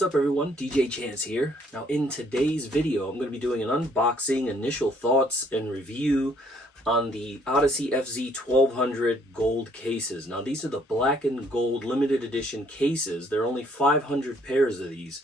What's up everyone, DJ Chance here. Now in today's video, I'm going to be doing an unboxing, initial thoughts, and review on the Odyssey FZ1200 gold cases. Now these are the black and gold limited edition cases. There are only 500 pairs of these,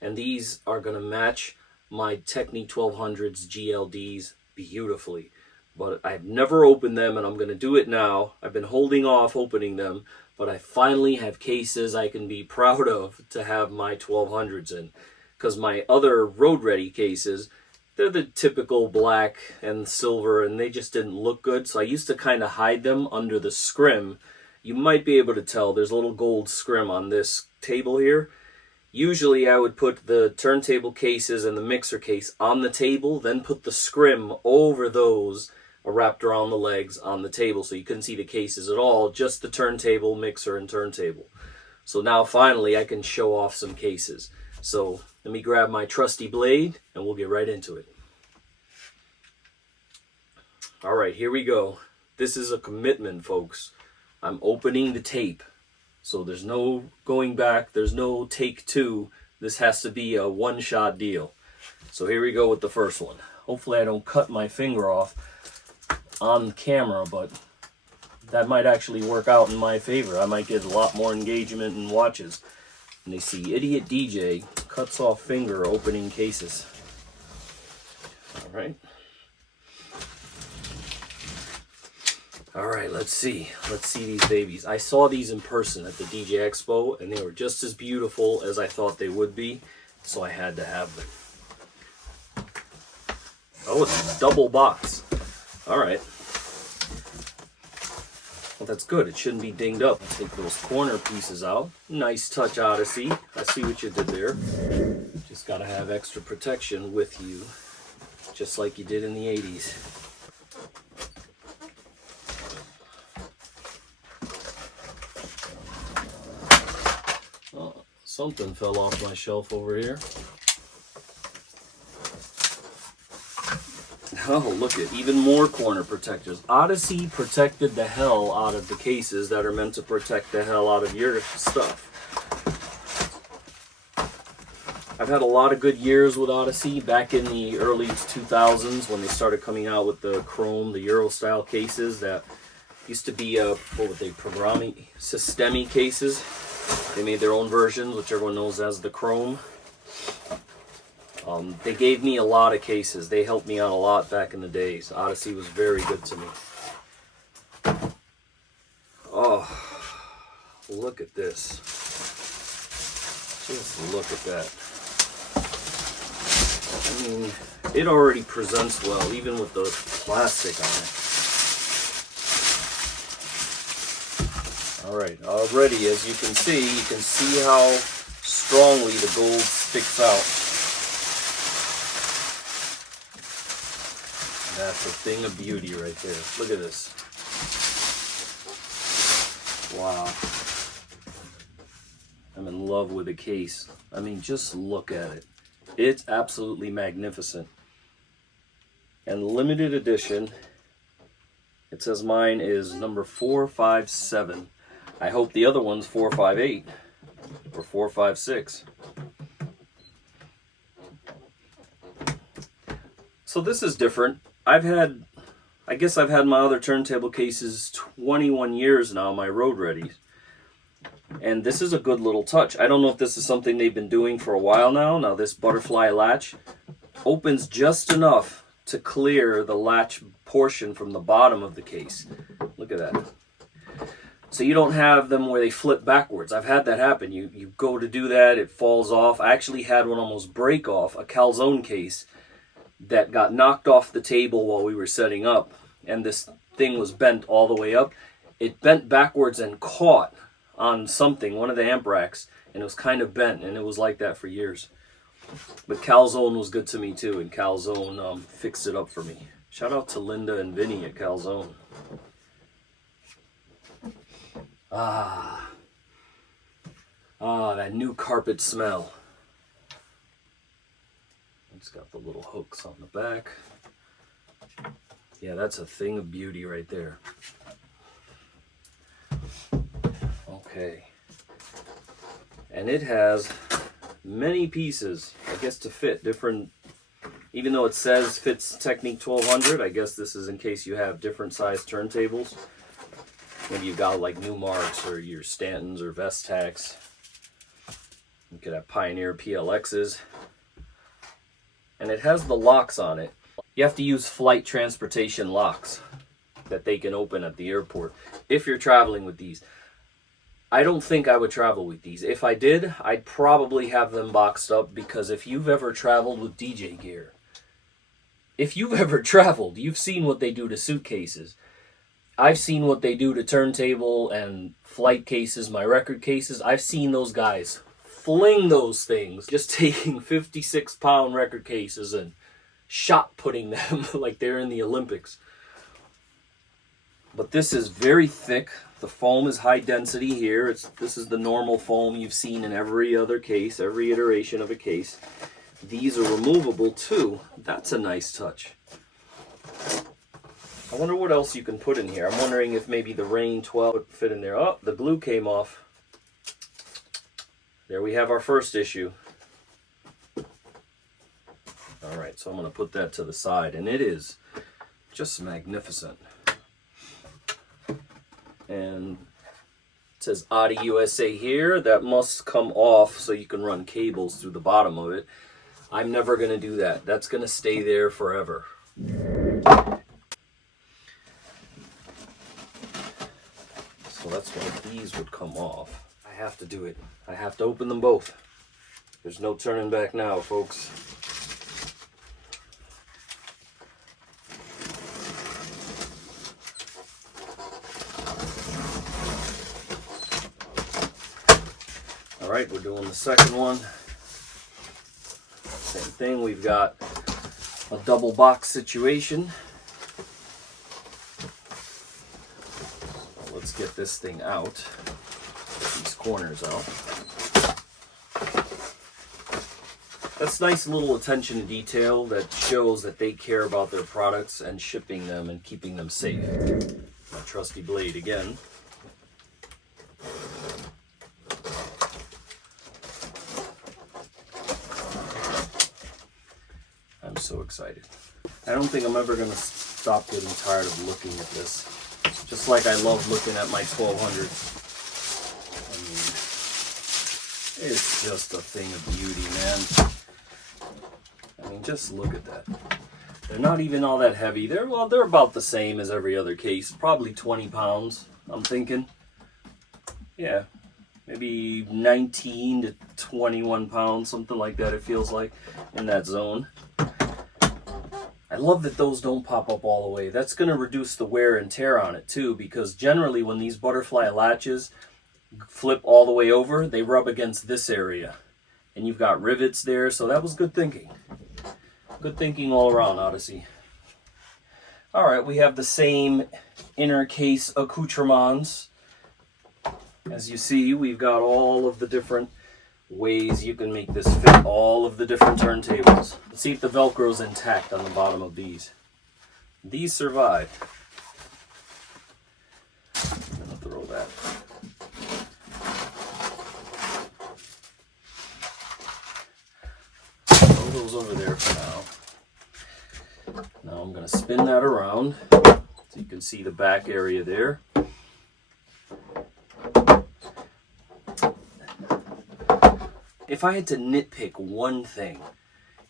and these are going to match my Technics 1200s GLDs beautifully. But I've never opened them, and I'm going to do it now. I've been holding off opening them, but I finally have cases I can be proud of to have my 1200s in. Because my other road ready cases, they're the typical black and silver, and they just didn't look good. So I used to kind of hide them under the scrim. You might be able to tell there's a little gold scrim on this table here. Usually I would put the turntable cases and the mixer case on the table, then put the scrim over those wrapped around the legs on the table, so you couldn't see the cases at all, just the turntable, mixer, and turntable. So now finally I can show off some cases. So let me grab my trusty blade and we'll get right into it. Alright, here we go. This is a commitment, folks. I'm opening the tape. So there's no going back, there's no take two. This has to be a one-shot deal. So here we go with the first one. Hopefully I don't cut my finger off on camera, but that might actually work out in my favor. I might get a lot more engagement and watches. And they see idiot DJ cuts off finger opening cases. Alright. Alright, let's see these babies. I saw these in person at the DJ Expo, and they were just as beautiful as I thought they would be, so I had to have them. Oh, it's a double box. Alright. Well, that's good. It shouldn't be dinged up. I'll take those corner pieces out. Nice touch, Odyssey. I see what you did there. Just got to have extra protection with you, just like you did in the 80s. Oh, something fell off my shelf over here. Oh, look at even more corner protectors. Odyssey protected the hell out of the cases that are meant to protect the hell out of your stuff. I've had a lot of good years with Odyssey back in the early 2000s when they started coming out with the chrome, the Euro style cases that used to be, what were they, Programmi Sistemi cases. They made their own versions, which everyone knows as the chrome. They gave me a lot of cases. They helped me out a lot back in the days. Odyssey was very good to me. Oh, look at this. Just look at that. I mean, it already presents well, even with the plastic on it. Alright, already, as you can see how strongly the gold sticks out. That's a thing of beauty right there. Look at this. Wow. I'm in love with the case. I mean, just look at it. It's absolutely magnificent. And limited edition. It says mine is number 457. I hope the other one's 458 or 456. So this is different. I guess I've had my other turntable cases 21 years now, my road readies. And this is a good little touch. I don't know if this is something they've been doing for a while now. Now this butterfly latch opens just enough to clear the latch portion from the bottom of the case. Look at that. So you don't have them where they flip backwards. I've had that happen. You go to do that, it falls off. I actually had one almost break off, a calzone case that got knocked off the table while we were setting up, and this thing was bent all the way up. It bent backwards and caught on something, one of the amp racks, and it was kind of bent, and it was like that for years. But calzone was good to me too, and calzone fixed it up for me. Shout out to Linda and Vinny at calzone. That new carpet smell. It's got the little hooks on the back. Yeah, that's a thing of beauty right there. Okay. And it has many pieces, I guess, to fit different, even though it says fits Technics 1200, I guess this is in case you have different size turntables. Maybe you've got like Newmarks or your Stantons or Vestax. You could have Pioneer PLXs. And it has the locks on it. You have to use flight transportation locks that they can open at the airport if you're traveling with these. I don't think I would travel with these. If I did, I'd probably have them boxed up, because if you've ever traveled with DJ gear, if you've ever traveled, you've seen what they do to suitcases. I've seen what they do to turntable and flight cases, my record cases. I've seen those guys fling those things, just taking 56-pound record cases and shot putting them like they're in the Olympics. But this is very thick. The foam is high density here. This is the normal foam you've seen in every other case, every iteration of a case. These are removable too. That's a nice touch. I wonder what else you can put in here. I'm wondering if maybe the Rain 12 would fit in there. Oh, the glue came off. There we have our first issue. All right, so I'm going to put that to the side, and it is just magnificent. And it says Odyssey USA here. That must come off so you can run cables through the bottom of it. I'm never going to do that. That's going to stay there forever. So that's why these would come off. I have to do it. I have to open them both. There's no turning back now, folks. All right, we're doing the second one. Same thing, we've got a double box situation. So let's get this thing out, get these corners out. That's nice little attention to detail that shows that they care about their products and shipping them and keeping them safe. My trusty blade again. I'm so excited. I don't think I'm ever going to stop getting tired of looking at this. Just like I love looking at my 1200s. I mean, it's just a thing of beauty, man. I mean, just look at that. They're not even all that heavy. They're about the same as every other case. Probably 20 pounds, I'm thinking. Yeah, maybe 19 to 21 pounds, something like that, it feels like, in that zone. I love that those don't pop up all the way. That's going to reduce the wear and tear on it too, because generally when these butterfly latches flip all the way over, they rub against this area. And you've got rivets there, so that was good thinking. Good thinking all around, Odyssey. Alright, we have the same inner case accoutrements. As you see, we've got all of the different ways you can make this fit all of the different turntables. Let's see if the Velcro's intact on the bottom of these. These survive. I'm gonna throw that. Throw those over there for now. Now I'm gonna spin that around so you can see the back area there. If I had to nitpick one thing,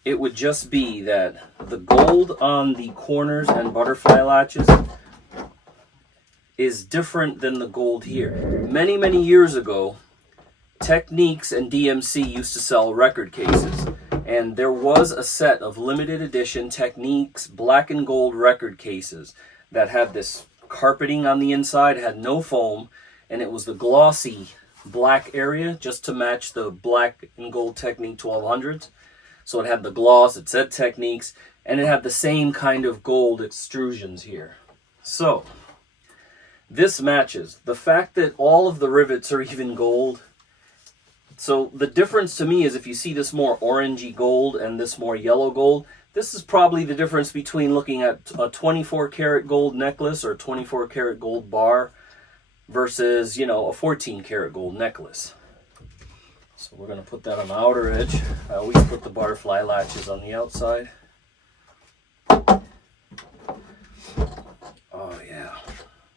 it would just be that the gold on the corners and butterfly latches is different than the gold here. Many, many years ago, Technics and DMC used to sell record cases, and there was a set of limited edition Technics black and gold record cases that had this carpeting on the inside, had no foam, and it was the glossy black area just to match the black and gold Technics 1200s. So it had the gloss, it said Technics, and it had the same kind of gold extrusions here. So this matches. The fact that all of the rivets are even gold. So the difference to me is if you see this more orangey gold and this more yellow gold, this is probably the difference between looking at a 24 karat gold necklace or 24 karat gold bar versus, you know, a 14 karat gold necklace. So we're going to put that on the outer edge. I always put the barfly latches on the outside. Oh yeah,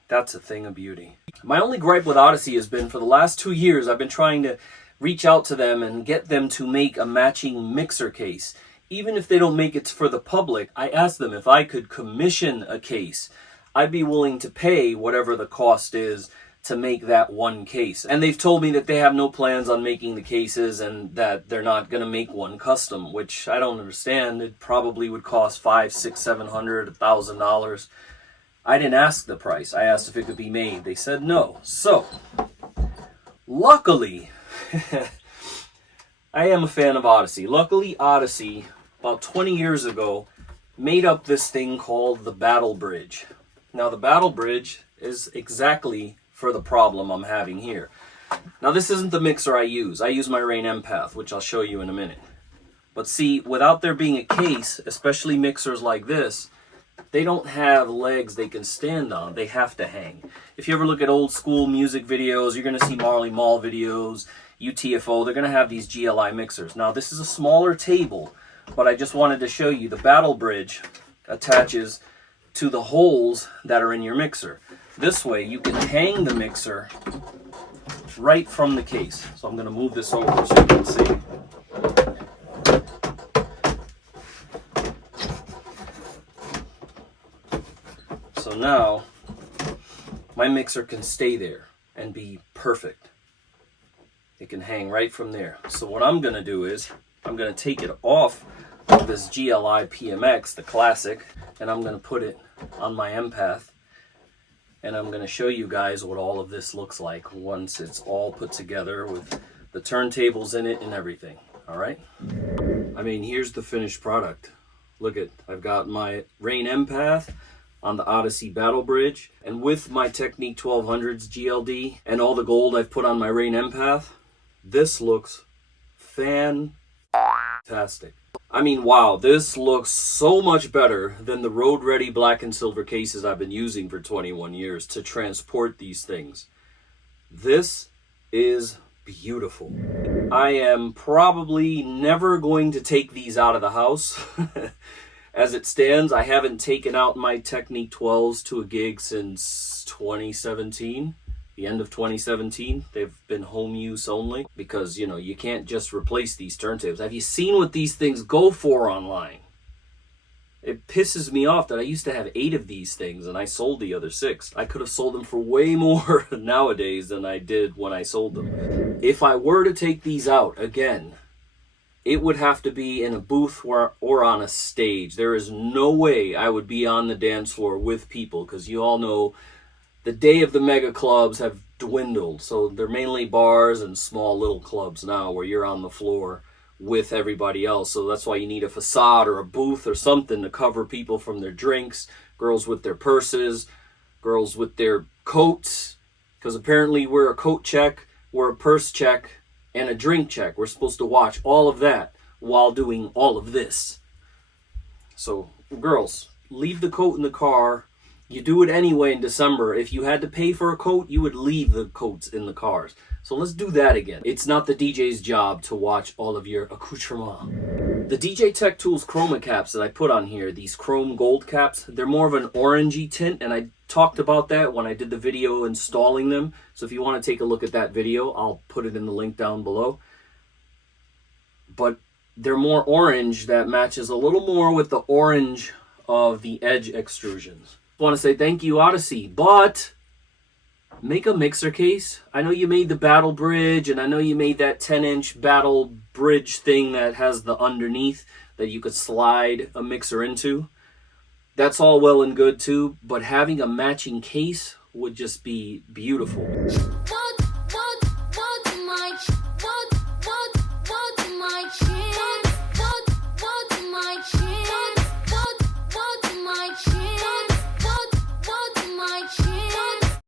that's a thing of beauty. My only gripe with Odyssey has been for the last 2 years I've been trying to reach out to them and get them to make a matching mixer case. Even if they don't make it for the public, I asked them if I could commission a case. I'd be willing to pay whatever the cost is to make that one case. And they've told me that they have no plans on making the cases and that they're not going to make one custom, which I don't understand. It probably would cost $500, $600, $700, $1,000. I didn't ask the price. I asked if it could be made. They said no. So, luckily, I am a fan of Odyssey. Luckily, Odyssey, about 20 years ago, made up this thing called the Battle Bridge. Now, the Battle Bridge is exactly for the problem I'm having here. Now, this isn't the mixer I use. I use my Rane Empath, which I'll show you in a minute. But see, without there being a case, especially mixers like this, they don't have legs they can stand on. They have to hang. If you ever look at old school music videos, you're going to see Marley Marl videos, UTFO. They're going to have these GLI mixers. Now, this is a smaller table, but I just wanted to show you the Battle Bridge attaches to the holes that are in your mixer. This way, you can hang the mixer right from the case. So I'm going to move this over so you can see. So now, my mixer can stay there and be perfect. It can hang right from there. So what I'm going to do is, I'm going to take it off of this GLI PMX, the classic, and I'm going to put it on my Empath. And I'm going to show you guys what all of this looks like once it's all put together with the turntables in it and everything. All right? I mean, here's the finished product. Look at, I've got my Rane Empath on the Odyssey Battle Bridge, and with my Technics 1200s GLD and all the gold I've put on my Rane Empath, this looks fantastic. I mean, wow, this looks so much better than the Road Ready black and silver cases I've been using for 21 years to transport these things. This is beautiful. I am probably never going to take these out of the house. As it stands, I haven't taken out my Technics 12s to a gig since 2017. The end of 2017. They've been home use only because, you know, you can't just replace these turntables. Have you seen what these things go for online? It pisses me off that I used to have 8 of these things and I sold the other 6. I could have sold them for way more nowadays than I did when I sold them. If I were to take these out again, it would have to be in a booth or on a stage. There is no way I would be on the dance floor with people because you all know the day of the mega clubs have dwindled. So they're mainly bars and small little clubs now where you're on the floor with everybody else. So that's why you need a facade or a booth or something to cover people from their drinks, girls with their purses, girls with their coats, because apparently we're a coat check, we're a purse check, and a drink check. We're supposed to watch all of that while doing all of this. So girls, leave the coat in the car. You do it anyway in December. If you had to pay for a coat, you would leave the coats in the cars. So let's do that again. It's not the DJ's job to watch all of your accoutrements. The DJ Tech Tools chroma caps that I put on here, these chrome gold caps, they're more of an orangey tint, and I talked about that when I did the video installing them. So if you want to take a look at that video, I'll put it in the link down below. But they're more orange, that matches a little more with the orange of the edge extrusions. I want to say thank you, Odyssey, but make a mixer case. I know you made the Battle Bridge, and I know you made that 10-inch Battle Bridge thing that has the underneath that you could slide a mixer into. That's all well and good too, but having a matching case would just be beautiful.